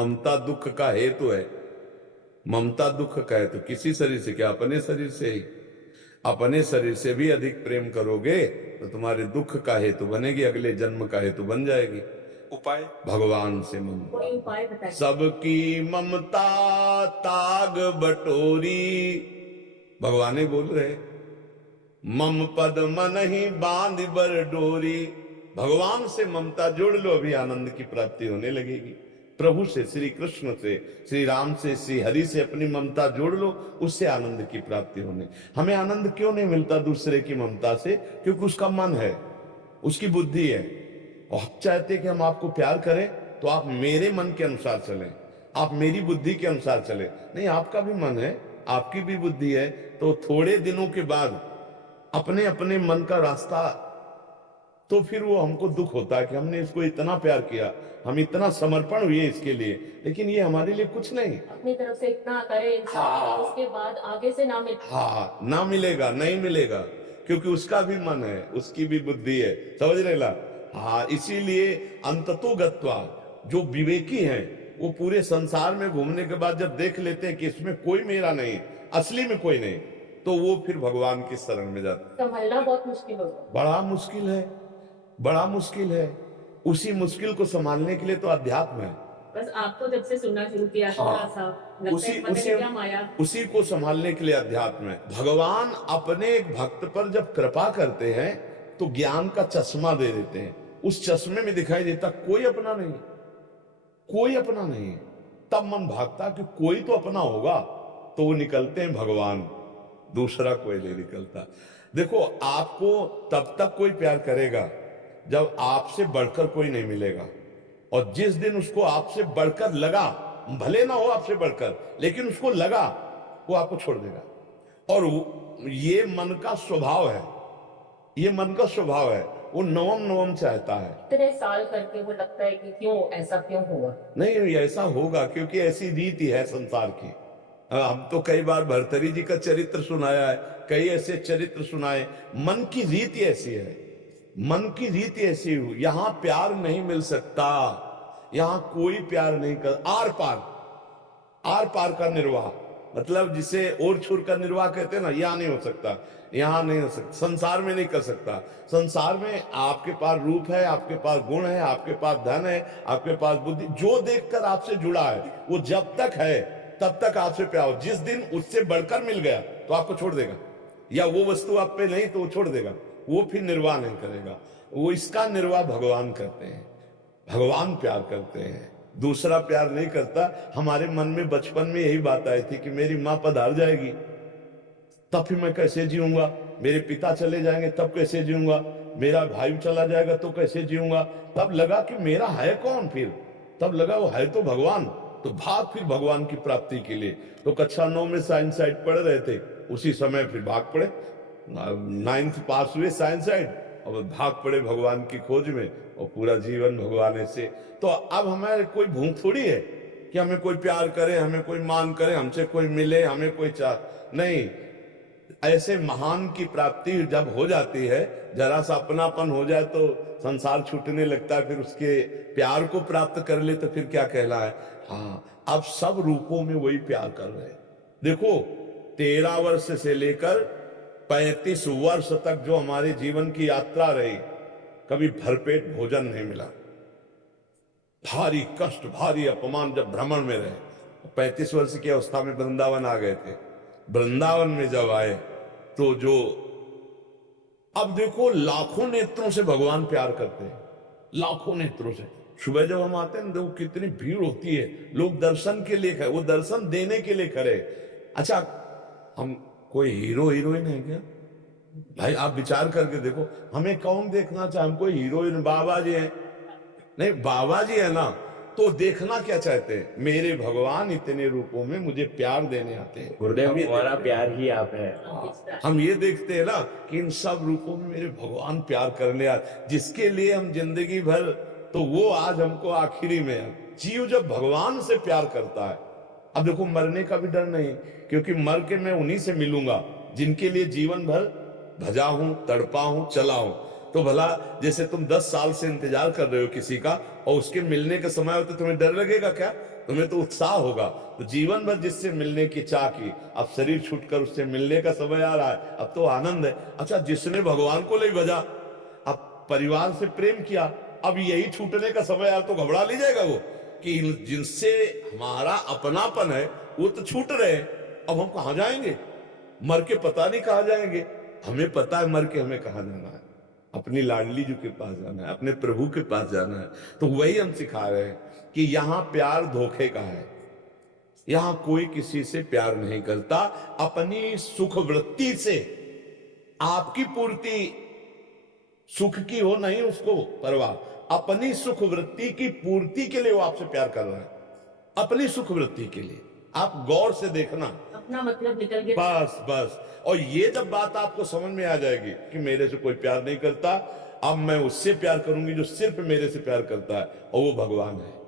ममता दुख का हेतु है। ममता दुख का हेतु किसी शरीर से क्या, अपने शरीर से ही। अपने शरीर से भी अधिक प्रेम करोगे तो तुम्हारे दुख का हेतु बनेगी, अगले जन्म का हेतु बन जाएगी। उपाय? भगवान से ममता। कोई उपाय बताइए। सबकी ममता ताग बटोरी, भगवान ही बोल रहे, मम पद मन ही बांध बर डोरी। भगवान से ममता जोड़ लो, अभी आनंद की प्राप्ति होने लगेगी। प्रभु से, श्री कृष्ण से, श्री राम से, श्री हरि से अपनी ममता जोड़ लो, उससे आनंद की प्राप्ति होने। हमें आनंद क्यों नहीं मिलता दूसरे की ममता से? क्योंकि उसका मन है, उसकी बुद्धि है। और हम चाहते कि हम आपको प्यार करें तो आप मेरे मन के अनुसार चलें, आप मेरी बुद्धि के अनुसार चलें। नहीं, आपका भी मन है, आपकी भी बुद्धि है, तो थोड़े दिनों के बाद अपने अपने मन का रास्ता, तो फिर वो हमको दुख होता है कि हमने इसको इतना प्यार किया, हम इतना समर्पण हुए इसके लिए, लेकिन ये हमारे लिए कुछ नहीं। अपनी तरफ से इतना करे इंसान, हाँ। उसके बाद आगे से ना मिले। हाँ, ना मिलेगा, नहीं मिलेगा, क्योंकि उसका भी मन है, उसकी भी बुद्धि है, समझ रहे ला? हाँ, इसीलिए अंततो गत्वा जो विवेकी हैं वो पूरे संसार में घूमने के बाद जब देख लेते हैं कि इसमें कोई मेरा नहीं, असली में कोई नहीं, तो वो फिर भगवान की शरण में जाते। संभलना बहुत मुश्किल होगा। बड़ा मुश्किल है, बड़ा मुश्किल है। उसी मुश्किल को संभालने के लिए तो अध्यात्म है। बस आपको जब से सुनना शुरू किया थोड़ा सा लगता उसी है पता नहीं क्या माया। उसी को संभालने के लिए अध्यात्म है। भगवान अपने एक भक्त पर जब कृपा करते हैं तो ज्ञान का चश्मा दे देते हैं, उस चश्मे में दिखाई देता कोई अपना नहीं, कोई अपना नहीं। तब मन भागता कि कोई तो अपना होगा, तो वो निकलते हैं भगवान, दूसरा कोई नहीं निकलता। देखो, आपको तब तक कोई प्यार करेगा जब आपसे बढ़कर कोई नहीं मिलेगा, और जिस दिन उसको आपसे बढ़कर लगा, भले ना हो आपसे बढ़कर, लेकिन उसको लगा, वो आपको छोड़ देगा। और ये मन का स्वभाव है, ये मन का स्वभाव है, वो नवम नवम चाहता है। इतने साल करके वो लगता है कि क्यों ऐसा क्यों हुआ। नहीं, ऐसा होगा क्योंकि ऐसी रीति है संसार की। हम तो कई बार भर्तरी जी का चरित्र सुनाया है, कई ऐसे चरित्र सुनाए। मन की रीति ऐसी है, मन की रीति ऐसी हुई। यहां प्यार नहीं मिल सकता, यहां कोई प्यार नहीं कर, आर पार का निर्वाह, मतलब जिसे और छोर का निर्वाह कहते हैं ना, यहां नहीं हो सकता, यहां नहीं हो सकता, संसार में नहीं कर सकता। संसार में आपके पास रूप है, आपके पास गुण है, आपके पास धन है, आपके पास बुद्धि, जो देखकर आपसे जुड़ा है वो जब तक है तब तक आपसे प्यार हो। जिस दिन उससे बढ़कर मिल गया तो आपको छोड़ देगा, या वो वस्तु आप पे नहीं तो वो छोड़ देगा, वो फिर निर्वाह नहीं करेगा। वो इसका निर्वाह भगवान करते हैं, भगवान प्यार करते हैं, दूसरा प्यार नहीं करता। हमारे मन में बचपन में यही बात आई थी कि मेरी मां पधार जाएगी तब फिर मैं कैसे जीऊंगा, मेरे पिता चले जाएंगे तब कैसे जीऊंगा, मेरा भाई चला जाएगा तो कैसे जीऊंगा। तब लगा कि मेरा है कौन, फिर तब लगा वो है तो भगवान, तो भाग फिर भगवान की प्राप्ति के लिए। तो कक्षा 9 में साइंस साइड पढ़ रहे थे, उसी समय फिर भाग पड़े, 9th पास हुए साइंस साइड, और भाग पड़े भगवान की खोज में, और पूरा जीवन भगवान से। तो अब हमारे कोई भूख थोड़ी है कि हमें कोई प्यार करे, हमें कोई मान करे, हमसे कोई मिले, हमें कोई चाह नहीं। ऐसे महान की प्राप्ति जब हो जाती है, जरा सा अपनापन हो जाए तो संसार छूटने लगता है, फिर उसके प्यार को प्राप्त कर ले तो फिर क्या कहला है। हाँ, अब सब रूपों में वही प्यार कर रहे हैं। देखो, 13 वर्ष से लेकर 35 वर्ष तक जो हमारे जीवन की यात्रा रही, कभी भरपेट भोजन नहीं मिला, भारी कष्ट, भारी अपमान, जब भ्रमण में रहे। 35 वर्ष की अवस्था में वृंदावन आ गए थे। वृंदावन में जब आए तो जो, अब देखो, लाखों नेत्रों से भगवान प्यार करते हैं, लाखों नेत्रों से। सुबह जब हम आते हैं ना, देखो कितनी भीड़ होती है, लोग दर्शन के लिए खड़े, वो दर्शन देने के लिए खड़े। अच्छा, हम कोई हीरो हीरोइन है क्या भाई? आप विचार करके देखो, हमें कौन देखना चाहे? हम कोई हीरोइन बाबा जी है नहीं, बाबा जी है ना, तो देखना क्या चाहते हैं? मेरे भगवान इतने रूपों में मुझे प्यार देने आते हैं। गुरुदेव, हमारा प्यार ही आप है। हम ये देखते हैं ना कि इन सब रूपों में मेरे भगवान प्यार करने आते, जिसके लिए हम जिंदगी भर, तो वो आज हमको आखिरी में है। जीव जब भगवान से प्यार करता है, अब देखो मरने का भी डर नहीं, क्योंकि मर के मैं उन्हीं से मिलूंगा जिनके लिए जीवन भर भजा हूं, तड़पा हूं, चला हूं। तो भला जैसे तुम 10 साल से इंतजार कर रहे हो किसी का, और उसके मिलने का समय हो तो तुम्हें डर लगेगा क्या? तुम्हें तो उत्साह होगा। तो जीवन भर जिससे मिलने की चाह की, अब शरीर छूटकर उससे मिलने का समय आ रहा है, अब तो आनंद है। अच्छा, जिसने भगवान को नहीं भजा, अब परिवार से प्रेम किया, अब यही छूटने का समय आया तो घबरा ले जाएगा वो कि जिनसे हमारा अपनापन है वो तो छूट रहे हैं, अब हम कहां जाएंगे? मर के पता नहीं कहां जाएंगे। हमें पता है मर के हमें कहां जाना है, अपनी लाडली जी के पास जाना है, अपने प्रभु के पास जाना है। तो वही हम सिखा रहे हैं कि यहां प्यार धोखे का है, यहां कोई किसी से प्यार नहीं करता। अपनी सुख वृत्ति से आपकी पूर्ति सुख की हो नहीं उसको परवाह, अपनी सुख वृत्ति की पूर्ति के लिए वो आपसे प्यार कर रहा है, अपनी सुख वृत्ति के लिए। आप गौर से देखना, अपना मतलब निकल गया। बस बस। और ये जब बात आपको समझ में आ जाएगी कि मेरे से कोई प्यार नहीं करता, अब मैं उससे प्यार करूंगी जो सिर्फ मेरे से प्यार करता है, और वो भगवान है।